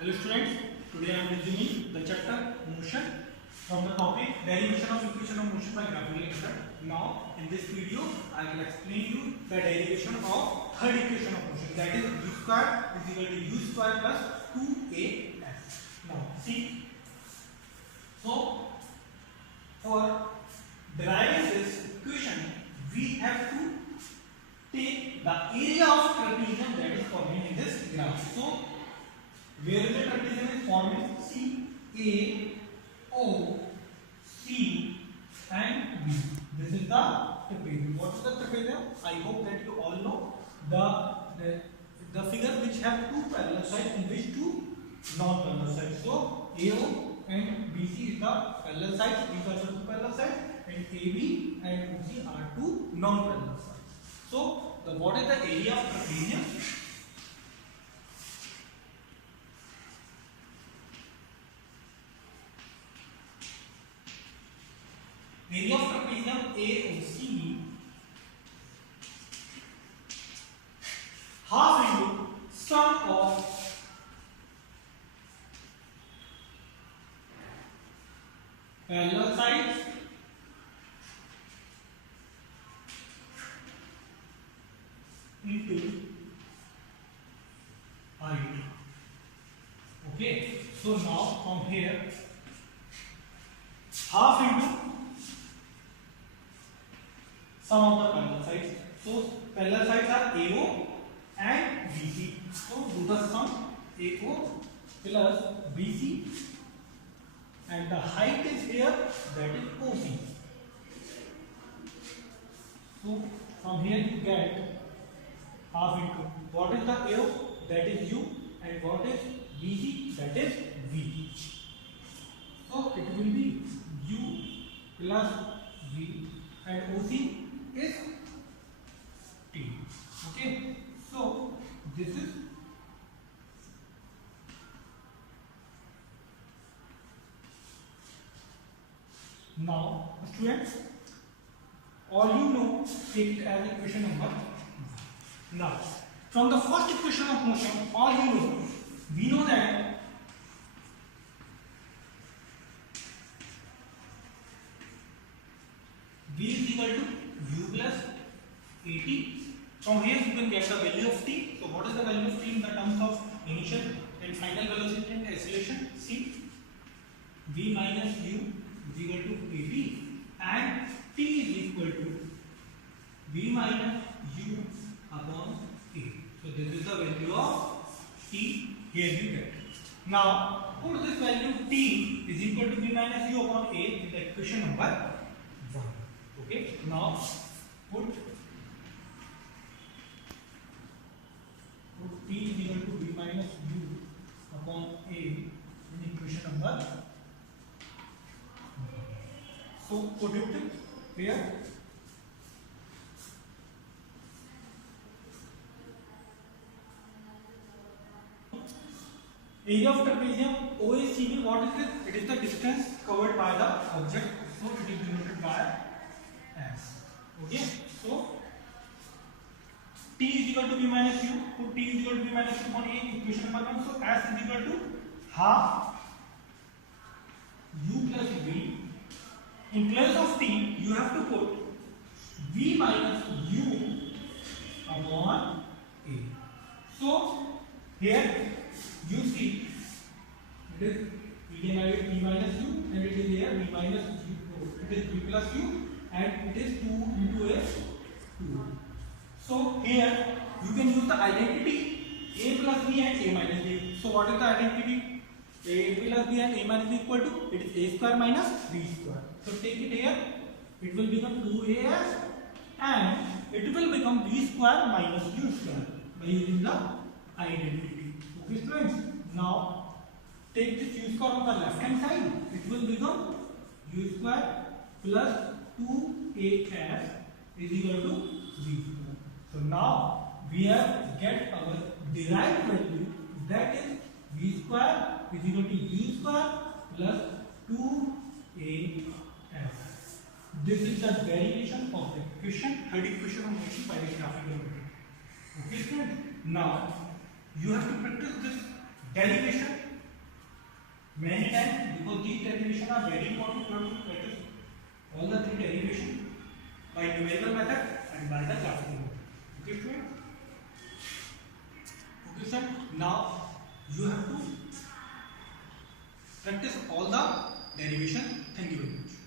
Hello students, today I am resuming the chapter motion from the topic derivation of equation of motion by graphical method. Now in this video I will explain you the derivation of third equation of motion, that is u square is equal to u square plus 2as. Now see, so for deriving this equation we have to take the area of trapezium that is forming in this graph. So where the trapezium is forming, C, A, O, C and B. This is the trapezium. What is the trapezium? I hope that you all know the figure which have two parallel sides and which two non-parallel sides. So AO and BC is the parallel sides. These are the two parallel sides, and AB and OC are two non-parallel sides. So what is the area of trapezium? Area of trapezium AOC half into sum of parallel sides into height. Okay, so now from here half into sum of the parallel sides. So parallel sides are AO and BC. So do the sum AO plus BC, and the height is here, that is OC. So from here you get half into what is the AO, that is U, and what is BC, that is V. So it will be U plus V, and OC is T. Okay, so this is now students, all you know, take it as equation number 1. Now from the first equation of motion, all you know, we know that V is equal to U plus AT. From here you can get the value of T. So what is the value of T in the terms of initial and final velocity and acceleration? See, V minus U is equal to AT, and T is equal to V minus U upon A. So this is the value of T here you get. Now put this value T is equal to V minus U upon A in the equation number 1. Okay, now put T is equal to V minus U upon A in equation number 1. So put it here. Area of trapezium OACB, what is it? It is the distance covered by the object. So it is denoted by S. Okay, so T is equal to V minus U. Put T is equal to V minus U upon A in equation number 1. So S is equal to half U plus V. In place of T, you have to put V minus U upon A. So here you see it is, we can write V minus U, and it is here V minus U. It is V plus U, and it is 2 into A 2. So here you can use the identity A plus B and A minus B. So what is the identity? A plus B and A minus B equal to, it is A square minus B square. So take it here, it will become 2AS, and it will become B square minus U square by using the identity. Okay students, now take this U square on the left hand side, it will become U square plus 2AS is equal to V square. So now we have get our derived value, that is V square is equal to U square plus 2AS. This is the derivation of the equation, third equation of motion by the graphical method. Okay students, now you have to practice this derivation these derivations are very important. You have to practice all the three derivations by numerical method and by the graphical method. Okay, student? Okay, sir. Now you have to practice all the derivation. Thank you very much.